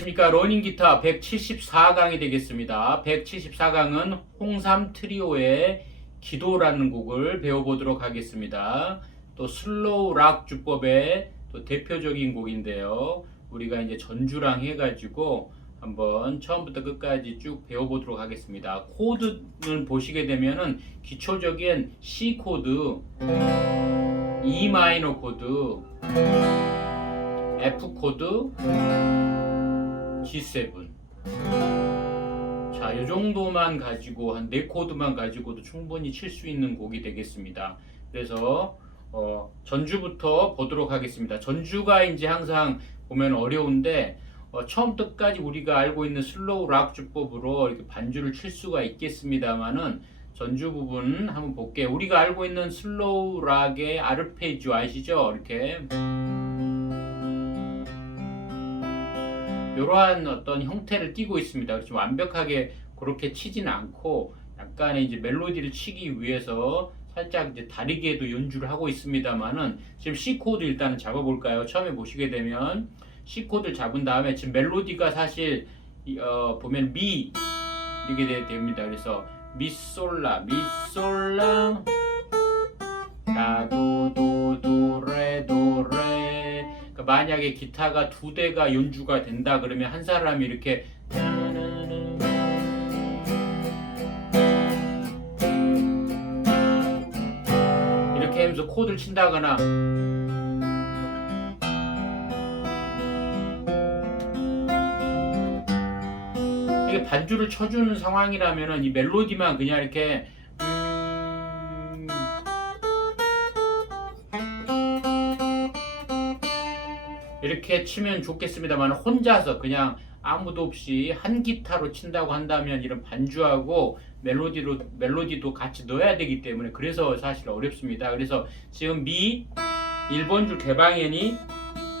안녕하십니까 러닝 기타 174강이 되겠습니다. 174강은 홍삼 트리오의 기도라는 곡을 배워보도록 하겠습니다. 또 슬로우 락 주법의 또 대표적인 곡인데요. 우리가 이제 전주랑 해가지고 한번 처음부터 끝까지 쭉 배워보도록 하겠습니다. 코드는 보시게 되면은 기초적인 C 코드, E 마이너 코드, F 코드, G7. 자, 이 정도만 가지고 한 네 코드만 가지고도 충분히 칠 수 있는 곡이 되겠습니다. 그래서 어, 전주부터 보도록 하겠습니다. 전주가 이제 항상 보면 어려운데 어, 처음부터 끝까지 우리가 알고 있는 슬로우 락 주법으로 이렇게 반주를 칠 수가 있겠습니다만은 전주 부분 한번 볼게요. 우리가 알고 있는 슬로우 락의 아르페지오 아시죠? 이렇게 이러한 어떤 형태를 띠고 있습니다. 그렇지 완벽하게 그렇게 치지는 않고 약간의 이제 멜로디를 치기 위해서 살짝 이제 다르게도 연주를 하고 있습니다만은 지금 C 코드 일단은 잡아볼까요? 처음에 보시게 되면 C 코드를 잡은 다음에 지금 멜로디가 사실 이, 어, 보면 미 이렇게 되- 됩니다. 그래서 미솔라 미솔라 라도도도레도레 만약에 기타가 두 대가 연주가 된다 그러면 한 사람이 이렇게 이렇게 하면서 코드를 친다거나 이게 반주를 쳐주는 상황이라면은 이 멜로디만 그냥 이렇게 이렇게 치면 좋겠습니다만 혼자서 그냥 아무도 없이 한 기타로 친다고 한다면 이런 반주하고 멜로디로 멜로디도 같이 넣어야 되기 때문에 그래서 사실 어렵습니다. 그래서 지금 미 1번 줄 개방현이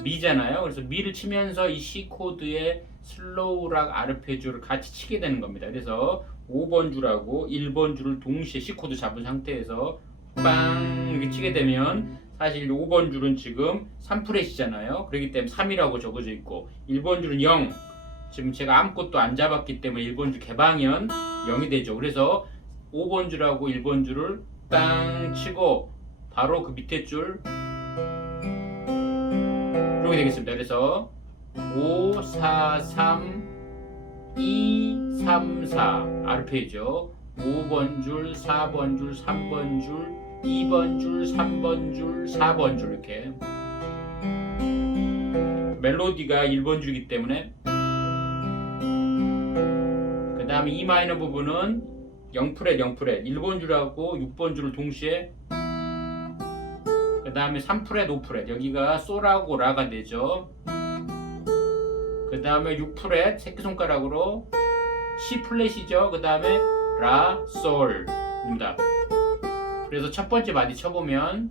미잖아요. 그래서 미를 치면서 이 C 코드의 슬로우락 아르페지오를 같이 치게 되는 겁니다. 그래서 5번 줄하고 1번 줄을 동시에 C 코드 잡은 상태에서 빵 이렇게 치게 되면 사실 5번 줄은 지금 3프렛이잖아요. 그렇기 때문에 3이라고 적어져 있고 1번 줄은 0. 지금 제가 아무것도 안 잡았기 때문에 1번 줄 개방현 0이 되죠. 그래서 5번 줄하고 1번 줄을 빵 치고 바로 그 밑에 줄 이렇게 되겠습니다. 그래서 5, 4, 3, 2, 3, 4 아르페지오 5번 줄, 4번 줄, 3번 줄, 2번 줄, 3번 줄, 4번 줄 이렇게. 멜로디가 1번 줄이기 때문에. 그 다음에 E 마이너 부분은 0프렛 0프렛. 1번 줄하고 6번 줄을 동시에. 그 다음에 3프렛 5프렛. 여기가 솔하고 라가 되죠. 그 다음에 6프렛 새끼손가락으로 C 플랫이죠. 그 다음에 라 솔입니다 그래서 첫 번째 마디 쳐보면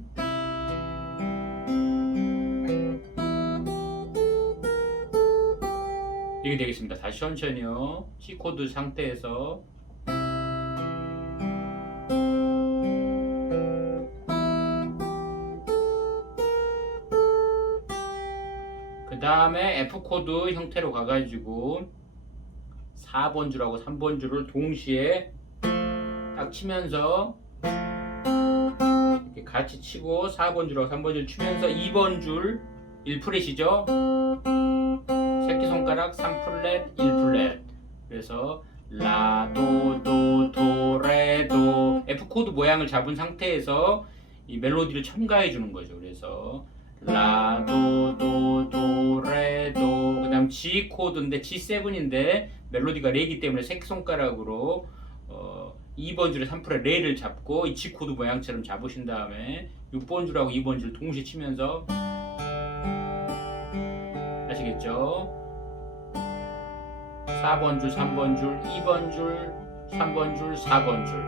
이게 되겠습니다. 다시 천천히요. C 코드 상태에서 그 다음에 F 코드 형태로 가가지고 4번 줄하고 3번 줄을 동시에 딱 치면서 같이 치고 4번 줄하고 3번 줄 치면서 2번 줄 1프렛이죠? 새끼손가락 3플랫 1플랫 그래서 라 도 도 도 레 도. F 코드 모양을 잡은 상태에서 이 멜로디를 첨가해 주는 거죠. 그래서 라 도 도 도 레 도. 그 다음 G 코드인데 G7인데 멜로디가 레이기 때문에 새끼손가락으로 어, 2번 줄에 3프렛 레를 잡고 이치 코드 모양처럼 잡으신 다음에 6번 줄하고 2번 줄 동시에 치면서 아시겠죠? 4번 줄, 3번 줄, 2번 줄, 3번 줄, 4번 줄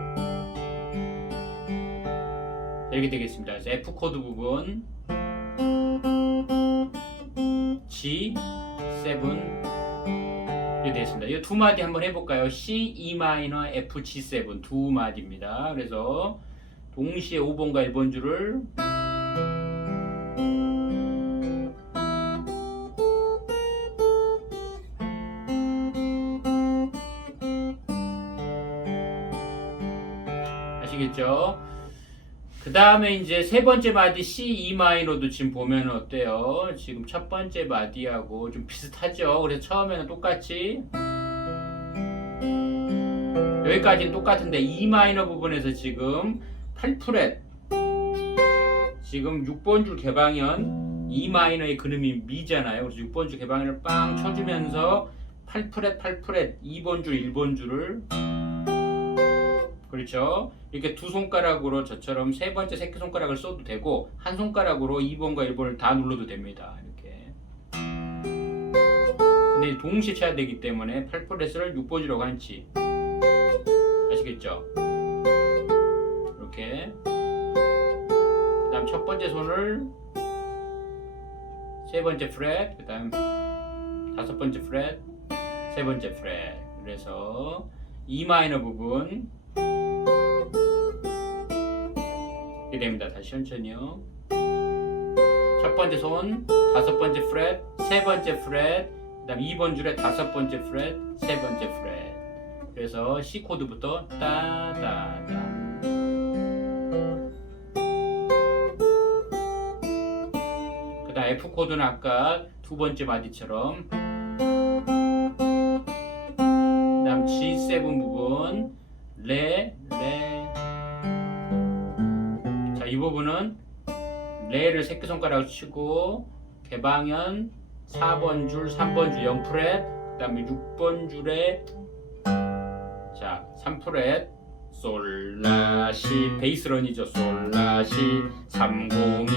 이렇게 되겠습니다. 그래서 F 코드 부분 G 7 준비되었습니다. 이두 마디 한번 해볼까요? C, E 마이너, F, G7 두 마디입니다. 그래서 동시에 5번과 1번 줄을 그 다음에 이제 세 번째 마디 C E 마이너도 지금 보면 어때요? 지금 첫 번째 마디하고 좀 비슷하죠? 그래서 처음에는 똑같이 여기까지는 똑같은데 E 마이너 부분에서 지금 8프렛 지금 6번 줄 개방현 E 마이너의 그림이 미잖아요. 그래서 6번 줄 개방현을 빵 쳐주면서 8프렛 8프렛 2번 줄 1번 줄을 그렇죠. 이렇게 두 손가락으로 저처럼 세 번째 새끼 손가락을 써도 되고 한 손가락으로 2번과 1번을 다 눌러도 됩니다. 이렇게. 근데 동시에 쳐야 되기 때문에 8프렛을 6번 줄하고 한치. 아시겠죠? 이렇게. 그다음 첫 번째 손을 세 번째 프렛, 그다음 다섯 번째 프렛, 세 번째 프렛. 그래서 E 마이너 부분 이렇게 됩니다. 다시 천천히요. 첫 번째 손, 다섯 번째 프렛, 세 번째 프렛, 그 다음 2번 줄에 다섯 번째 프렛, 세 번째 프렛. 그래서 C 코드부터 따다다. 그다음 F 코드는 아까 두 번째 마디처럼 그 다음 G7 부분 레, 레. 부분은 레를 새끼손가락으로 치고 개방현 4번 줄, 3번 줄 0프렛, 그 다음에 6번 줄에 자, 3프렛 솔라시 베이스런이죠. 솔라시 302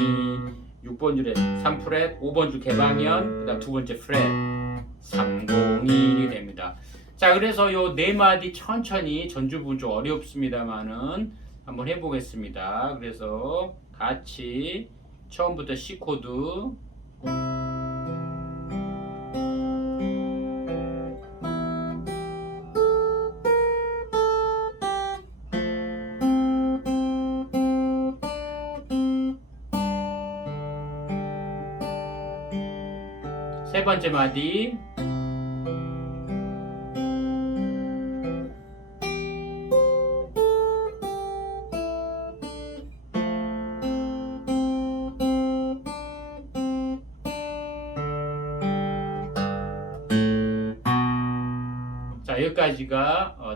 6번 줄에 3프렛, 5번 줄 개방현, 그 다음 두 번째 프렛 302이 됩니다. 자, 그래서 요 네 마디 천천히 전주 부분 좀 어렵습니다만은 한번 해보겠습니다. 그래서 같이 처음부터 C 코드 세 번째 마디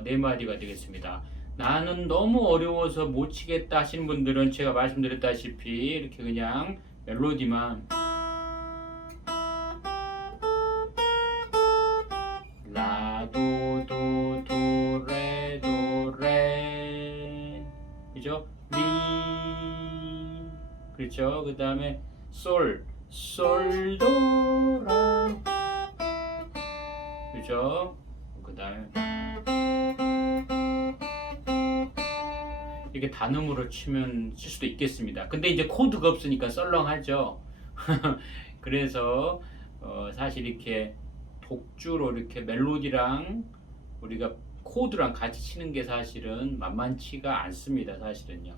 네 마디가 되겠습니다. 나는 너무 어려워서 못 치겠다 하시는 분들은 제가 말씀드렸다시피 이렇게 그냥 멜로디만 라도도 도레 도레 그죠? 리 그렇죠? 그 다음에 솔 솔도라 그죠? 그 다음에 이게 단음으로 치면 칠 수도 있겠습니다. 근데 이제 코드가 없으니까 썰렁하죠. 그래서 어, 사실 이렇게 독주로 이렇게 멜로디랑 우리가 코드랑 같이 치는 게 사실은 만만치가 않습니다. 사실은요.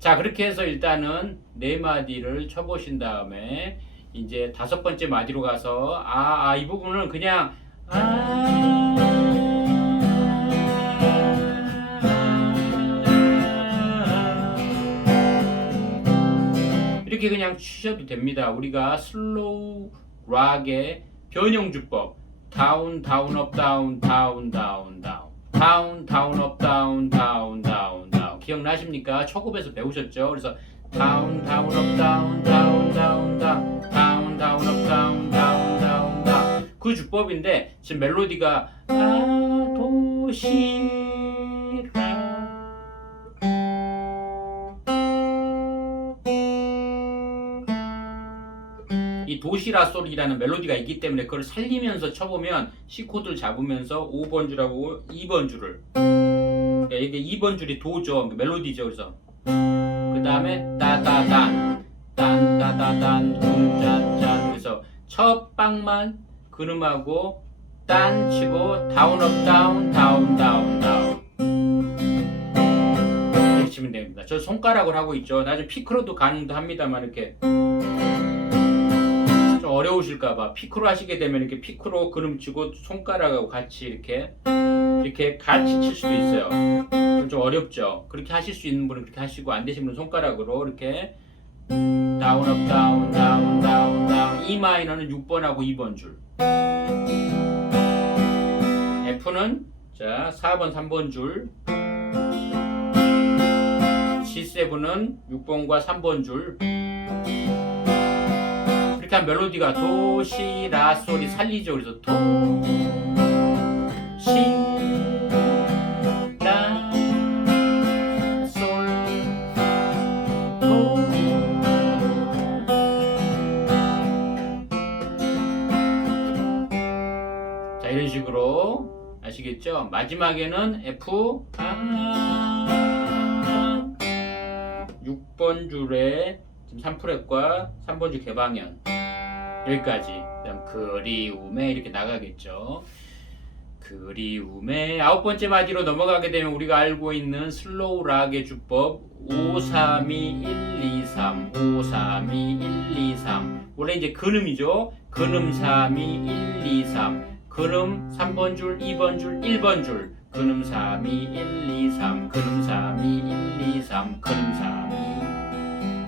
자 그렇게 해서 일단은 네 마디를 쳐보신 다음에 이제 다섯 번째 마디로 가서 아이 부분은 그냥 아 이렇게 그냥 치셔도 됩니다. 우리가 슬로우 락의 변형 주법 다운 다운 업 다운 다운 다운 다운 다운 다운 업 다운 다운 다운 다운 기억나십니까? 초급에서 배우셨죠? 그래서 다운 다운 업 다운 다운 다운 다운 다운 다운 업 다운 다운 다운 다운 그 주법인데 지금 멜로디가 아 도시 이 도시라 소리라는 멜로디가 있기 때문에 그걸 살리면서 쳐보면 C 코드를 잡으면서 5번 줄하고 2번 줄을 그러니까 이게 2번 줄이 도죠. 멜로디죠 그래서. 그 다음에 따다단 딴따다단 둥짜짠 그래서 첫 방만 그음하고 딴 치고 다운 업 다운 다운 다운 다운. 이렇게 치면 됩니다. 저 손가락을 하고 있죠. 나중에 피크로도 가능도 합니다만 이렇게. 좀 어려우실까봐 피크로 하시게 되면 이렇게 피크로 그름 치고 손가락하고 같이 이렇게 이렇게 같이 칠 수도 있어요. 좀 어렵죠. 그렇게 하실 수 있는 분은 그렇게 하시고 안 되시는 분은 손가락으로 이렇게 다운 업 다운 다운 다운 다운 E 마이너는 6번하고 2번 줄 F는 자 4번 3번 줄 C7은 6번과 3번 줄 이렇게 하면 멜로디가 도, 시, 라, 솔이 살리죠. 그래서 도, 시, 라, 솔, 도. 자, 이런 식으로 아시겠죠? 마지막에는 F, 아, 6번 줄에 지금 3프렛과 3번 줄 개방현 여기까지. 그다음 그리움에 이렇게 나가겠죠. 그리움에 아홉 번째 마디로 넘어가게 되면 우리가 알고 있는 슬로우 락의 주법 5, 3, 2, 1, 2, 3 5, 3, 2, 1, 2, 3 원래 이제 근음이죠. 근음 3, 2, 1, 2, 3 근음 3번 줄, 2번 줄, 1번 줄. 근음 3, 2, 1, 2, 3 근음 3, 2, 1, 2, 3 근음 3, 2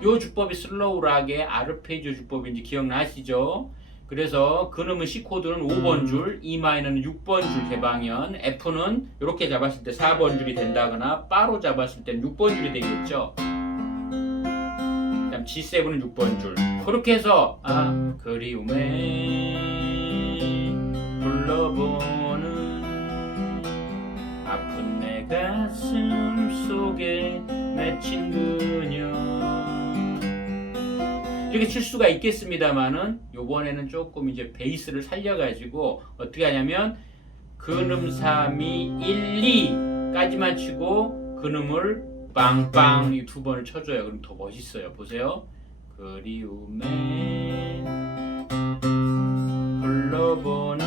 요 주법이 슬로우 락의 아르페지오 주법인지 기억나시죠? 그래서 근음은 C 코드는 5번 줄, E 마이너는 6번 줄 개방현, F는 이렇게 잡았을 때 4번 줄이 된다거나 바로 잡았을 때는 6번 줄이 되겠죠. 그다음 G7은 6번 줄. 그렇게 해서 아 그리움에 불러보는 아픈 내 가슴 속에 맺힌 그녀 이렇게 칠 수가 있겠습니다만은 요번에는 조금 이제 베이스를 살려가지고 어떻게 하냐면 근음 3, 2, 1, 2까지만 치고 근음을 빵빵 이 두 번을 쳐줘요. 그럼 더 멋있어요. 보세요. 그리움에 불러보는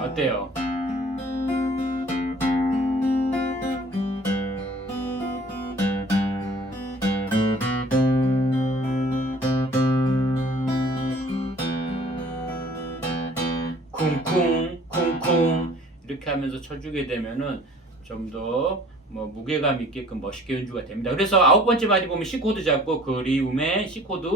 어때요? 쳐주게 되면은 좀 더 뭐 무게감 있게끔 멋있게 연주가 됩니다. 그래서 아홉 번째 마디 보면 C 코드 잡고 그리움에 C 코드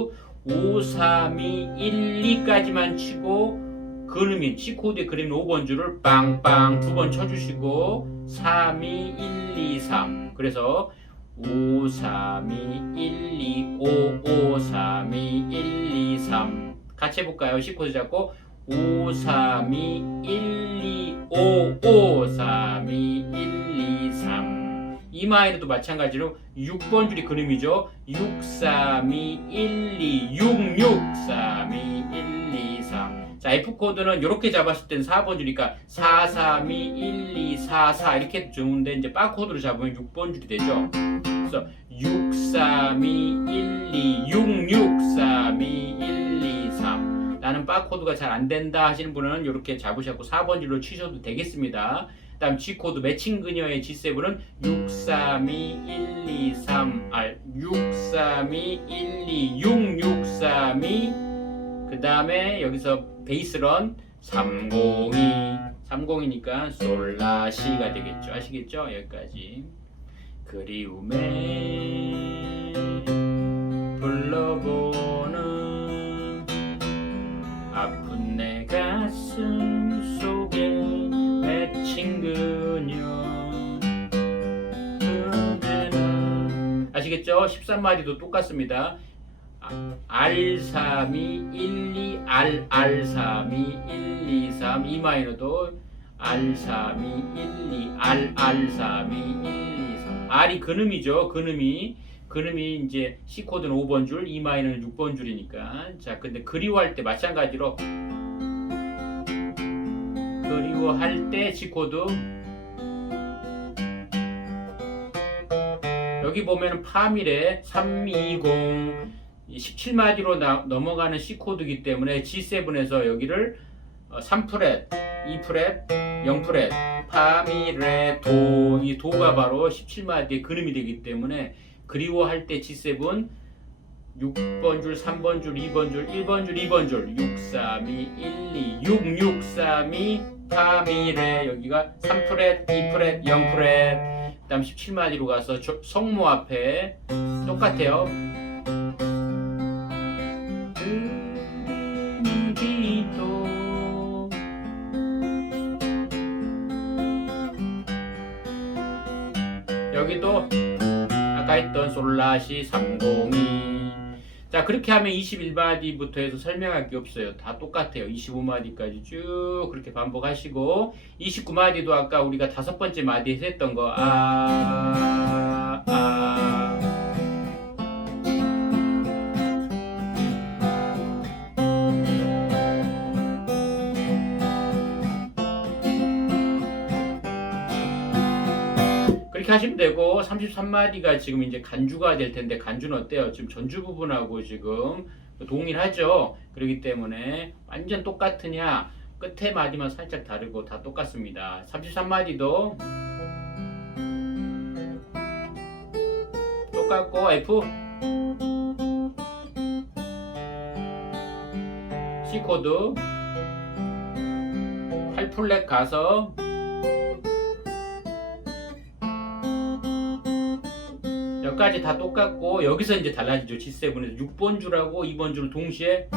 5, 3, 2, 1, 2까지만 치고 그림인 C 코드의 그림 5번 줄을 빵빵 두 번 쳐주시고 3, 2, 1, 2, 3 그래서 5, 3, 2, 1, 2, 5, 5, 3, 2, 1, 2, 3 같이 해볼까요? C 코드 잡고 5, 3, 2, 1, 2, 5, 5, 3, 2, 1, 2, 3. 이 마이너도 마찬가지로 6번 줄이 그림이죠. 6, 3, 2, 1, 2, 6, 6, 3, 2, 1, 2, 3. 자, F 코드는 이렇게 잡았을 땐 4번 줄이니까 4, 3, 2, 1, 2, 4, 4 이렇게 주는데 이제 바 코드로 잡으면 6번 줄이 되죠. 그래서 6, 3, 2, 1, 2, 6, 6, 코드가 잘 안 된다 하시는 분은 이렇게 잡으셨고 4번 줄로 치셔도 되겠습니다. 다음 G 코드 매칭 그녀의 G7은 6, 3, 2, 1, 2, 3, 아, 6, 3, 2, 1, 2, 6, 6, 3, 2. 그 다음에 여기서 베이스런 302, 30이니까 솔라시가 되겠죠. 아시겠죠? 여기까지. 그리움에 불러보는 아픈 내 가슴 속에 맺힌 그녀. 아시겠죠? 13마디도 똑같습니다. R3, 2, 1, 2, R, R3, 2, 1, 2, 3 E 마이너도 R3, 2, 1, 2, R, R3, 2, 1, 2, 3 R이 근음이죠 근음이 그림이 이제 C 코드는 5번 줄, E 마이너는 6번 줄이니까. 자, 근데 그리워할 때 마찬가지로 그리워할 때 G 코드 여기 보면은 파밀의 320 17마디로 나, 넘어가는 C 코드이기 때문에 G7에서 여기를 3프렛, 2프렛, 0프렛, 파밀의 도, 이 도가 바로 17마디의 그림이 되기 때문에 그리워할 때 G7 6번 줄, 3번 줄, 2번 줄, 1번 줄, 2번 줄, 6, 3, 2, 1, 2, 6, 6, 3, 2, 3, 2레 여기가 3프렛, 2프렛, 0프렛. 그 다음 17마디로 가서 조- 성모 앞에 똑같아요. 솔라시 302. 자, 그렇게 하면 21마디부터 해서 설명할 게 없어요. 다 똑같아요. 25마디까지 쭉 그렇게 반복하시고 29마디도 아까 우리가 다섯 번째 마디에서 했던 거 아, 그렇게 하시면 되고 33마디가 지금 이제 간주가 될 텐데 간주는 어때요? 지금 전주 부분하고 지금 동일하죠. 그렇기 때문에 완전 똑같으냐? 끝에 마디만 살짝 다르고 다 똑같습니다. 33마디도 똑같고 F C 코드 8플랫 가서 여기까지 다 똑같고 여기서 이제 달라지죠. G7에서 6번 줄하고 2번 줄 동시에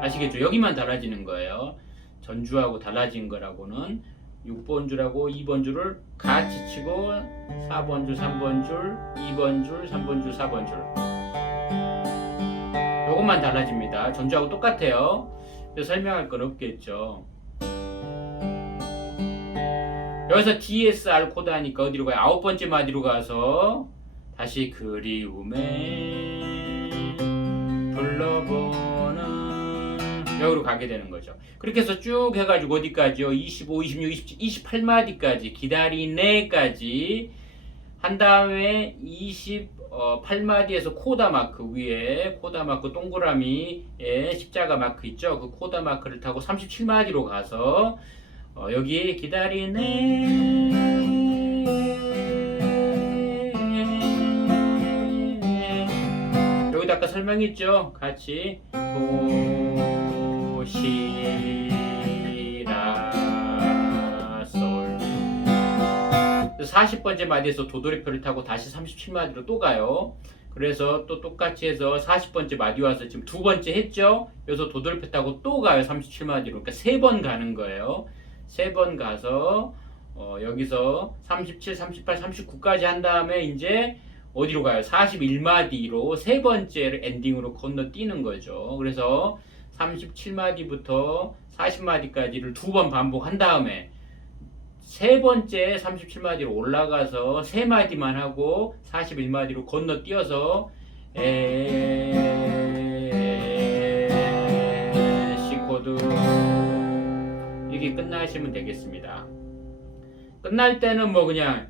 아시겠죠? 여기만 달라지는 거예요. 전주하고 달라진 거라고는 6번 줄하고 2번 줄을 같이 치고 4번 줄, 3번 줄, 2번 줄, 3번 줄, 4번 줄. 요것만 달라집니다. 전주하고 똑같아요. 설명할 건 없겠죠. 여기서 DSR 코드 하니까 어디로 가요? 아홉 번째 마디로 가서 다시 그리움에 불러보는 여기로 가게 되는 거죠. 그렇게 해서 쭉 해가지고 어디까지요? 25, 26, 27, 28마디까지 기다리네까지 한 다음에 28마디에서 코다 마크 위에 코다 마크 동그라미에 십자가 마크 있죠? 그 코다 마크를 타고 37마디로 가서 어, 여기 기다리네. 여기다 아까 설명했죠? 같이 도시라 솔. 40번째 마디에서 도돌이표를 타고 다시 37마디로 또 가요. 그래서 또 똑같이 해서 40번째 마디 와서 지금 두 번째 했죠? 여기서 도돌이표 타고 또 가요 37마디로. 그러니까 세 번 가는 거예요 세 번 가서 어, 여기서 37, 38, 39까지 한 다음에 이제 어디로 가요? 41마디로 세 번째 엔딩으로 건너뛰는 거죠. 그래서 37마디부터 40마디까지를 두 번 반복한 다음에 세 번째 37마디로 올라가서 세 마디만 하고 41마디로 건너뛰어서 에 끝나시면 되겠습니다. 끝날 때는 뭐 그냥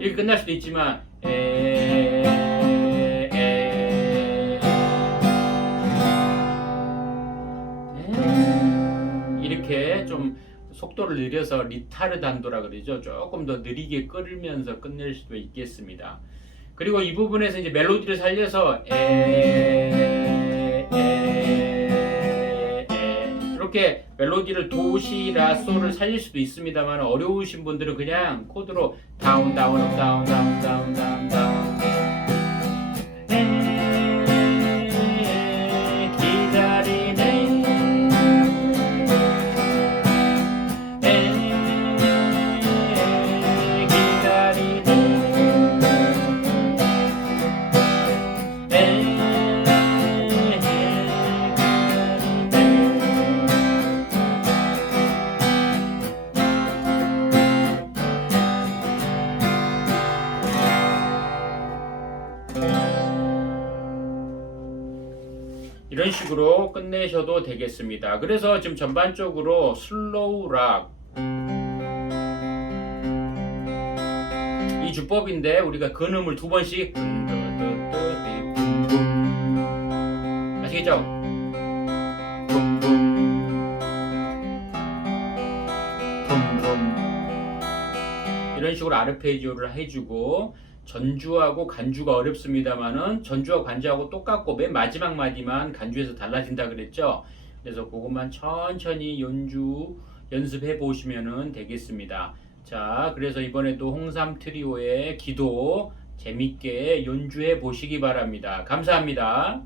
이렇게 끝날 수도 있지만 이렇게 좀 속도를 느려서 리타르단도라 그러죠. 조금 더 느리게 끌면서 끝낼 수도 있겠습니다. 그리고 이 부분에서 이제 멜로디를 살려서 에, 에, 이렇게 멜로디를 도시라 소를 살릴 수도 있습니다만 어려우신 분들은 그냥 코드로 다운 다운 업, 다운 다운 다운 다운 다운 끝내셔도 되겠습니다. 그래서 지금 전반적으로 슬로우 락 이 주법인데 우리가 근음을 두 번씩 아시겠죠? 이런 식으로 아르페지오를 해주고 전주하고 간주가 어렵습니다만은 전주하고 간주하고 똑같고 맨 마지막 마디만 간주에서 달라진다 그랬죠. 그래서 그것만 천천히 연주 연습해 보시면은 되겠습니다. 자, 그래서 이번에도 홍삼 트리오의 기도 재밌게 연주해 보시기 바랍니다. 감사합니다.